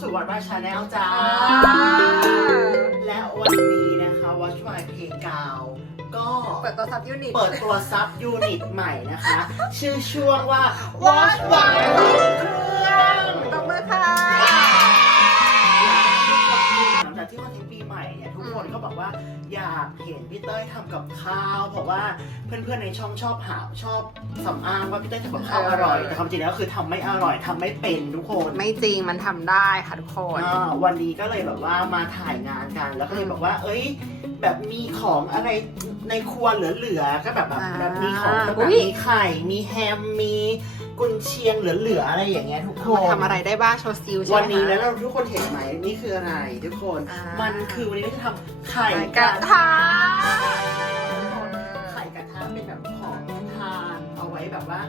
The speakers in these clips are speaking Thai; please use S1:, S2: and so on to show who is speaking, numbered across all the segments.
S1: สู่วัดราชาแนลจ้า และวันนี้นะคะ Watch My Play กาว
S2: ก็เปิดตัวซับยูนิต
S1: เปิดตัวซับยูนิตใหม่นะคะ ชื่อช่วงว่า Watch My เครื่ บอกว่าอยากเห็นพี่เต้ยทำกับข้าวเพราะว่าเพื่อนๆในช่องชอบหาชอบสำอางว่าพี่เต้ยทำกับข้าวอร่อยแต่ความจริงแล้วคือทำไม่อร่อยทำไม่เป็นทุกคน
S2: ไม่จริงมันทำได้ค่ะทุกค
S1: น อ่าวันนี้ก็เลยแบบว่ามาถ่ายงานกัน แล้วก็เลยบอกว่า เอ้ย แบบมีของอะไรในครัวเหลือๆก็แบบแบบอ่าแบบมีของแบบอุ๊ย มีไข่ มีแฮมมี กุนเชียงเหลือๆอะไรอย่างเงี้ยทุกคน
S2: ทำอะไรได้บ้างโชว์สติลใช
S1: ่ไหมวันนี้คะแล้วเราทุกคนเห็นไหมนี่คืออะไรทุกคนอ่ามัมันคือวันนี้เราจะทำไข่ไข่กกระระทะทะไข่กระทะเป็นแบบของทานเอาไว้แบบว่า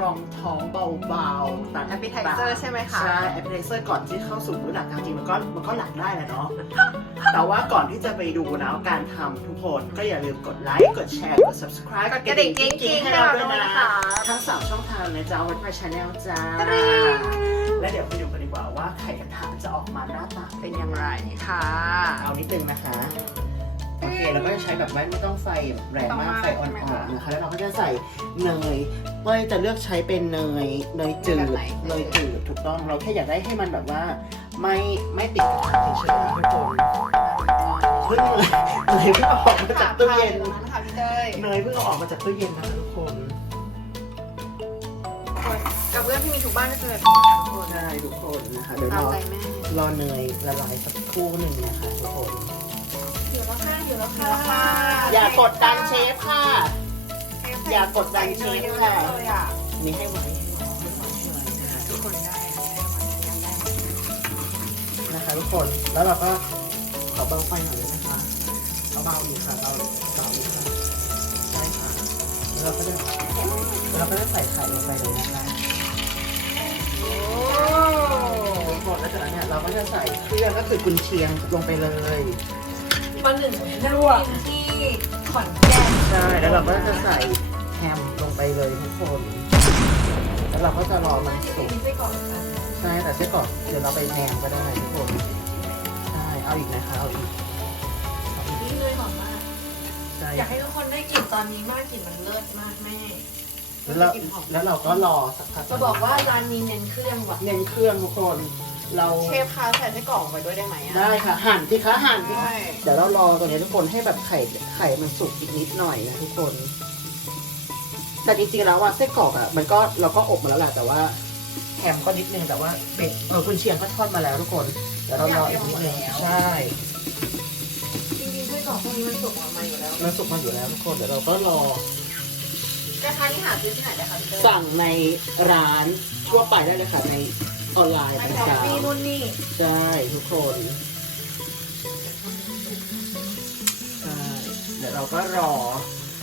S1: รองท้องเบาๆ
S2: ต่างๆแอปเปิลไทเซอร์ใช่ไหมค
S1: ะ ใช่แอปเปิลไเซอร์ก่อนที่เข้าสู่มื้อหลักจริงๆมันก็มันก็หลักได้แหละเนาะ แต่ว่าก่อนที่จะไปดูนะการทำทุกคนก็อย่าลืมกดไลค์กดแชร์กด subscribe
S2: กดกระดิ่งกิ๊งๆให้เราด้วยให้เราด้วยนะนะคะ
S1: ทั้งสามช่องทางเลยจ้าวันพาชาแนลจ้ากระดิ่งและเดี๋ยวไปดูกันดีกว่าว่าไข่กระทะจะออกมาหน้าตาเป็นอย่างไรค่ะ เอานิดนึงนะคะ โอเคเราก็จะใช้แบบว่าไม่ต้องไฟแรงมากต้องมากไฟอ่ใช่ไหมอนคะๆนะคะแล้วเราก็จะใส่เนยเป้ยจะเลือกใช้เป็นเนยเนยจืแบดบไหนเนยจืดถูกต้องเราแค่อยากได้ให้มันแบบว่า ไม่ไม่ติดกระทะเฉยๆทุกคนเพิ่งเลยเนยเพิ่งเอาออกมาจากตู้เย็นตรงนั้นค่ะพี่เต้ยเนยเพิ่งเอาออกมาจากตู้เย็นนะคะทุกคน
S2: กับเรื่องที่มีทุกบ้านก็คือแบบนี้ค่ะ
S1: ทุกคนใช่ทุกคนนะคะเดี๋ยวตามรอใจแม่รอเนยละลายสักครู่หนึ่งนะคะทุกคนอยู่ แล้วค่ะอยู่แล้วค่ะอย่ากดดันเชฟค่ะ อย่ากดดันเชฟค่ะเลยอะอันนี้ให้ไว้ให้ไว้ให้ไว้ให้ไว้นะคะทุกคนได้ค่ะนะคะทุกคน แล้วเราก็ขอเบาไฟหน่อยเลยนะคะเอาเบาอีกค่ะเบาเบาอีกค่ะใช่ค่ะแล้วเราก็จะแล้วเราก็จะใส่ไข่ลงไปเลยนะคะโอ้หมดแล้วจากนั้นเนี่ยเราก็จะใส่เครื่องก็คือกุนเชียงลงไปเลย
S2: วันหนึ่งนั่งกินที่ขอนแก่น
S1: ใช่แล้วเราก็จะใส่แฮมลงไปเลยทุกคน แล้วเราก็จะรอมัน
S2: สุกที่ไปก่อนกัน
S1: ใช่แต่เส้ก่อนเดี๋ยวเราไปแฮมก็ได้ทุกคนใช่เอาอีกนะคะเอาอีก
S2: เอาอีกนี่เลยหอมมาก ใช่อยากให้ทุกคนได้กลิ่นตอนนี้มากกลิ่นมันเลิศมากแม่แล
S1: ้วเราแล้วเราก็รอสักพัก
S2: จะบอกว่าร้านนี้เน้นเครื่องว่ะ
S1: เน้นเครื่องทุกคน
S2: เราเชฟคะใส่ไส้กรอกไปด้วยได้ไหมอ
S1: ะได้ค่ะ หั่นสิคะหั่นสิได้เดี๋ยวเรารอตัวนี้ทุกคนให้แบบไข่ไข่มันสุกอีกนิดหน่อยนะทุกคน แต่จริงๆแล้วว่าไส้กรอกอะมันก็เราก็อบมาแล้วแหละแต่ว่าแฮมก็นิดนึงแต่ว่าเป็ดเออคุณเชียงก็ทอดมาแล้วทุกคน เดี๋ยวเรารออีกนิดนึงใช่
S2: จริงๆไส้กรอกพวกนี้มันสุกออกมาอยู่แล้ว
S1: มันสุกมาอยู่แล้วทุกคนเดี๋ยวเราก็รอ
S2: กระทะที่หาซื้อที่ไหนได้คะพี่เต้ย
S1: สั่งในร้านทั่วไปได้เลยค่ะใน ออนไลน์ไม่ต่าแพ้ง
S2: นี่นู่นนี่ๆ
S1: ใช่ทุกคนใช่เดี๋ยวเราก็รอ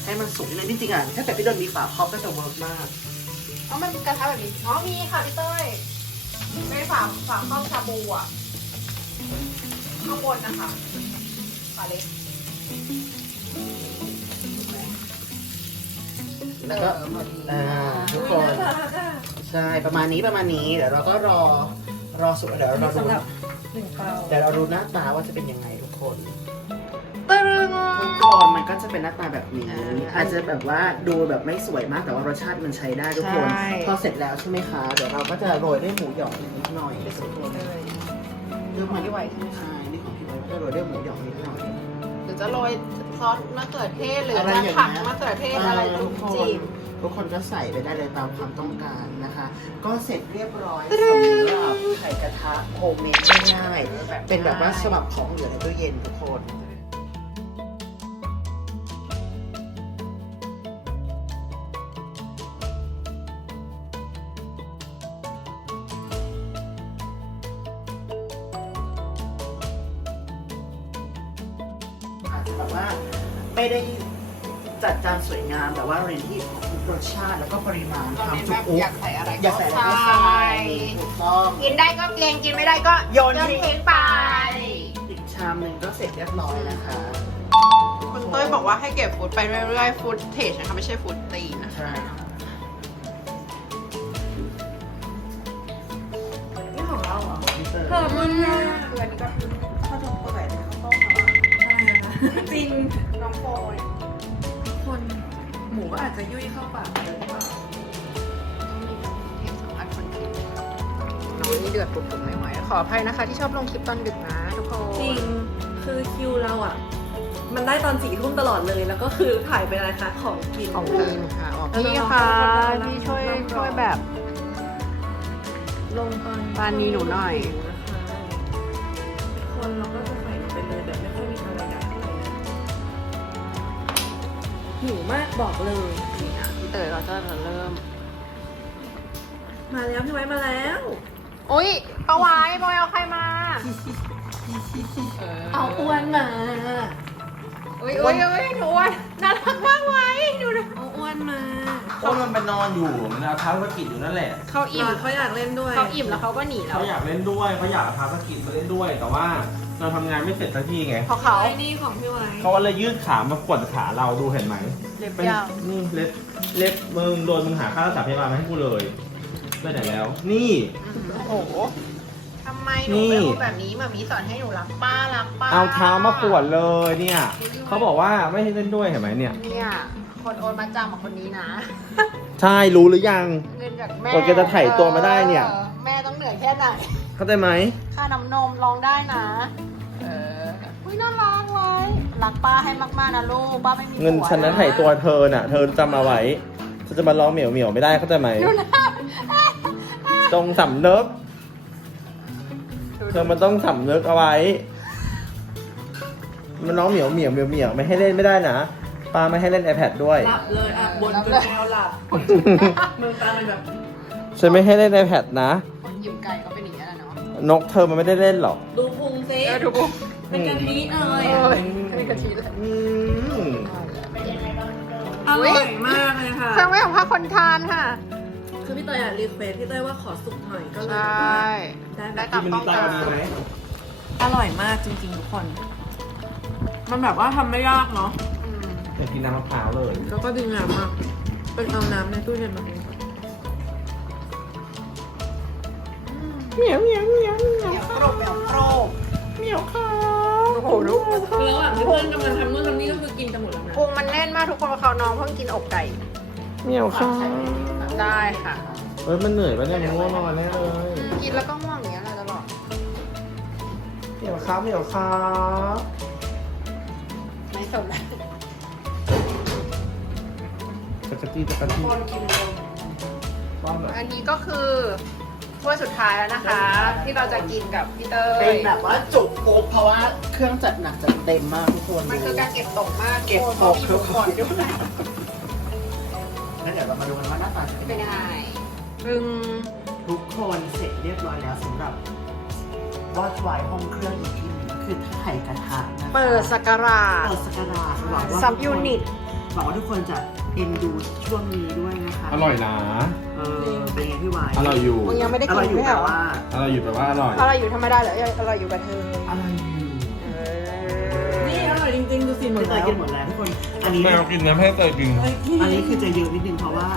S1: ให้มันสุกนิดนึงจริงๆอะถ้าแต่พี่โดนมีฝาครอบก็จะเวิร์กมาก
S2: อ๋อมันกระทะแบบนี้ อ๋อมีค่ะพี่เต้ยไม่ฝาฝาครอบชาบูอะข้างบนนะคะฝาเล็ก
S1: แล้วก็เออพอดีอ่าทุกคนใช่ประมาณนี้ประมาณนี้เดี๋ยวเราก็รอรอสุกเดี๋ยวเราดูสำหรับหนึ่งเตาเดี๋ยวเราดูหน้าตาว่าจะเป็นยังไงทุกคนตึ้งอะทุกคนมันก็จะเป็นหน้าตาแบบนี้อ่าอาจจะแบบว่าดูแบบไม่สวยมากแต่ว่ารสชาติมันใช้ได้ทุกคนใช่พอเสร็จแล้วใช่ไหมคะ เดี๋ยวเราก็จะโรยด้วยหมูหยองนิดหน่อยทุกคนเลย
S2: เรื่องของพี่ไวใช่ไหม
S1: คะนี่ของพี่ไวก็จะโรยด้วยหมูหยองนิดหน่อยหรือ
S2: จะโรยซอสมะเขือเทศหรืออะไรจะอย่างเงี้ยผักมะเขือเทศอะไรทุทุกก
S1: คนจีบ ทุกคนก็ใส่ไปได้เลยตามความต้องการนะคะ ก็เสร็จเรียบร้อยสำหรับไข่กระทะโฮมเมดง่ายๆเป็นแบบว่าฉบับของเหลือในตู้เย็นทุกคน แบบว่าไม่ได้จัดจานสวยงามแต่ว่าเรียนที่รสชาติแล้วก็ปริมาณความจุโอ๊
S2: อยากใส่อะไรอยากใส่อะไร
S1: ก็ใส่ถูก
S2: ต้องกินได้ก็เกงกินไม่ได้ก็โยนทิ้งไป
S1: อีกชามหนึ่งก็เสร็จเรียบร้อยนะคะ
S2: คุณเต้ยบอกว่าให้เก็บฟูดไปเรื่อยๆฟูดเทจนะคะไม่ใช่ฟูดตีนะใช่นี่ของเราเหรอเธอมันอันนี้ก็ จริงน้องโฟยคนหมูก็อาจจะยุ่ยเข้าปากเลยหรือเปล่าอันคนคิดน้องนี่เดือดปุบๆไม่ไหวขออภัยนะคะ ที่ชอบลงคลิปตอนดึกนะทุกคนจริงคือคิวเราอะ มันได้ตอนสี่ทุ่มตลอดเลย แล้วก็คือถ่ายเป็นอะไรคะของกิน
S1: ของกินค่ะอ๋อ
S2: แล้วพี่น้องๆคะก็จะพี่ช่วยรับรองช่วยแบบ ลงตอนบ้านนี้หนูหน่อยนะคะคนเราก็จะใส่ลงไปเลยแบบไม่ค่อยมีอะไรอยากให้เลยหิวมากบอกเลยนี่นะพี่เต๋อเราจะเริ่ม มาแล้วพี่ไว้มาแล้วอุ้ยปะวายบอยเอาใครมา เอาอ้วนมาอุ้ยอุ้ยอุ้ยหนูอ้วนน่ารักมากไว้ดูนะเอาอ้วนมา
S3: ก็มันไปนอนอยู่มันเอาเท้าสะกิดอยู่นั่นแหละ
S2: เขาอิ่มเขาอยากเล่นด้วยเขาอิ่มแล้วเขาก็หนีเรา
S3: เขาอยากเล่นด้วยเขาอยากเอาเท้าสะกิดมาเล่นด้วยแต่ว่า เราทำงานไม่เสร็จสักทีไง
S2: เพราะเขา ไอ้นี่ของพี่ไว้ เ
S3: ขาก็เลยยืดขามาขวนขาเราดูเห็นไหมเล็บเป็นยาว นี่เล็บเล็บมึงโดนมึงหาค่ารักษาพยาบาลมาให้กูเลยไปไหนแล้ว นี่ โอ้โห
S2: ทำไมหนูนี่ไม่พูดแบบนี้มามีสอนให้หนูรักป้ารักป้าเ
S3: อาเท้ามาขวนเลยเนี่ยเขาบอกว่าไม่ให้เล่นด้วยเห็นไหมเนี่ย
S2: เนี่ย คนโอนมาจำของคนนี้นะ
S3: ใช่รู้หรือยัง เงินจากแม่กว่าแกจะไถ่ตัวมาได้เนี่ย ออ
S2: แม่ต้องเหนื่อยแค่ไหน เข้าใจไหมค่าน้ำนมลองได้นะเอออุ้ยน่า รักไว้รักป้าให้มากๆนะลูกป้าไม่มีเ
S3: งินผัวฉันนั้นไถ่ตัวเธอน่ะ เธอจำมาไว้เธอจะมาร้องเหมียวเหมียวๆไม่ได้เข้าใจไหมดูนะจงสำนึกดูเธอมันต้องสำนึกเอาไว้ มันน้องเหมียวเหมียวเหมียวเหมียวไม่ให้เล่นไม่ได้นะป้าไม่ให้เล่น iPad ด้วย
S2: หลับเลยอะบนจนแมวหลับมือตาเป็นแบบ
S3: ฉันไม่ให้เล่น iPad นะ
S2: คนยิมไก่ก็เป็
S3: นอย่างนี้ยแหละเนาะนกเธอมันไม่ได้เล่นหรอก
S2: ดูพุงซิเออดูปุ๊บเป็นกันนี้เอ่เอยอเป็นกะทิเลยอืมอร่อยมากเลยค่ะครั้งแรกของภาคคนทานค่ะ คือพี่เตยอะรีเควสพี่เตยว่าขอสุกหน่อยก็เลยใช่ได้แบได้บตามมันต้มีองตาการดีไหมอร่อยมากจริงๆทุกคน มันแบบว่าทำไม่ยากเนาะ อื
S3: มอยากกินน้ำมะพร้าวเลย
S2: แล้วก็ดึงน้ำมาก เป็นเอาน้ำในตู้เย็นมากิน เหมียวเหมียวเหมียวเหมียวเหนียวโกรบเหนียวโกรบเหมียวค่ะโอ้โหดูคือระหว่างที่เพื่อนกำลังทำนู่นทำนี่ก็คือกินกันหมดแล้วนะพุงมันแน่นมากทุกคนเพราะเขาน้องเพิ่งกินอกไก่เหมียวค่ะได้ค่ะ
S3: เฮ้ยมันเหนื่อยปะเนี่ยมันง่วงนอนแน่เลย
S2: กินแล้วก็ง่วงอย่างเงี้ยแหละตลอด
S3: เหมียวครับเหมียวครับไม่สนแล้วจักรจี้จักรจี้คนกินเร็ว
S2: ป้อมหน่อยอันนี้ก็คือ ถ้วยสุดท้ายแล้วนะคะ ที่เราจะกินกับพี่เตยเ
S1: ป็นแบบว่าจุกปุ๊บเพราะว่าเครื่องจัดหนักจัดเต็มมากทุกคน
S2: มันคือการเก็บตกมากเก็บตกทุกคนด้วย
S1: แล้วเดี๋ยวเรามาดูกันว่าหน้าตาจะเป็นเป็นยังยังไงไงบึงทุกคนเสร็จเรียบร้อยแล้วสำหรับวอดไวห้องเครื่องอีกที่หนึงคือไข่กระทะนะคะ
S2: เปิดสกรา
S1: ชเปิดสกราช
S2: หวังว่าซับยูนิต
S1: หวังว่าทุกคนจะ เอ็นดูช่วงนี้ด้วยนะคะอร่อยนะเออเป็นไงพี่วาย
S3: อร่อยอยู่ม
S2: ึงยังไม่ได้อกินร่อยอย
S1: ู่ไม่ใช่แต่เหรอว่า
S3: อร่อยอยู่แปลว่าอร่อย
S2: อร่อยอยู่ธรรมดาเหรออร่อยอยู่กับเธอ
S1: อร่อยอยู่เอ
S2: นี่อร่อยจริงๆดูสิหมดพี่เตแ
S1: ล้ยวกินหมดแล้วทุกคน
S3: อันนี้ แมวกินนะแม่เตยกิน
S1: อันนี้คือจะเยอะนิดนึงเพราะว่า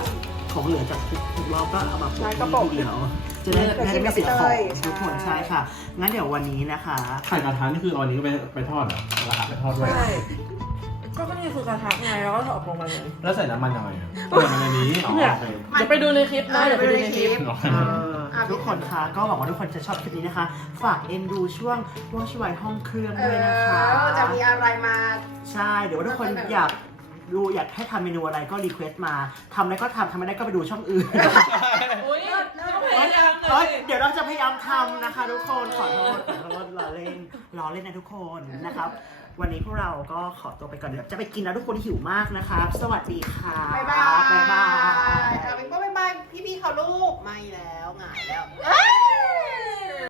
S1: ของเหลือจากทุกทุกรอบก็เอามาโปะที่ทีเดียวจะได้ไม่ได้ไม่เสียของทุกคนใช่ค่ะ งั้นเดี๋ยววันนี้นะคะ
S3: ไข่กระทะนี่คือเอาอันนี้ก็ไปไปทอดเหรอราคาไปทอดด้วยใช่
S2: ก็ก็นี่คือกระทะไงแล้วก็ถอดลงมาเลย
S3: แล้วใส่น้ำมันยังไงอะใส่มันในนี
S2: ้อ๋อเนี่ยโอเคเดี๋ยวไปดูในคลิปนะเดี๋ยวไปดูในคลิปเหรอเอ
S1: อทุกคนคะก็หวังว่าทุกคนจะชอบคลิปนี้นะคะ ฝากเอ็นดูช่วงวอชไวห้องเครื่องเอด้วยนะ
S2: คะ อจะมีอะไรมา
S1: ใช่เดี๋ยวว่าทุกคนอยากดูอยากให้ทำเมนูอะไรก็รีเควสต์มาทำได้ก็ทำทำไม่ได้ก็ไปดูช่องอื่น อุ้ยต้องพยายามเลเฮ้ยยเดี๋ยวเราจะพยายามทำนะคะ ทุกคนขอโทษขอโทษรอเล่นรอเล่นนะทุกคนนะครับ วันนี้พวกเราก็ขอตัวไปก่อนเดี๋ยวจะไปกินแล้วทุกคนหิวมากนะครับ สวัสดีค่ะ
S2: บ๊ายบายบ๊ายบาย เอาเป็นว่าบ๊ายบายพี่ๆเขาลูกไม่แล้วหงายแล้ว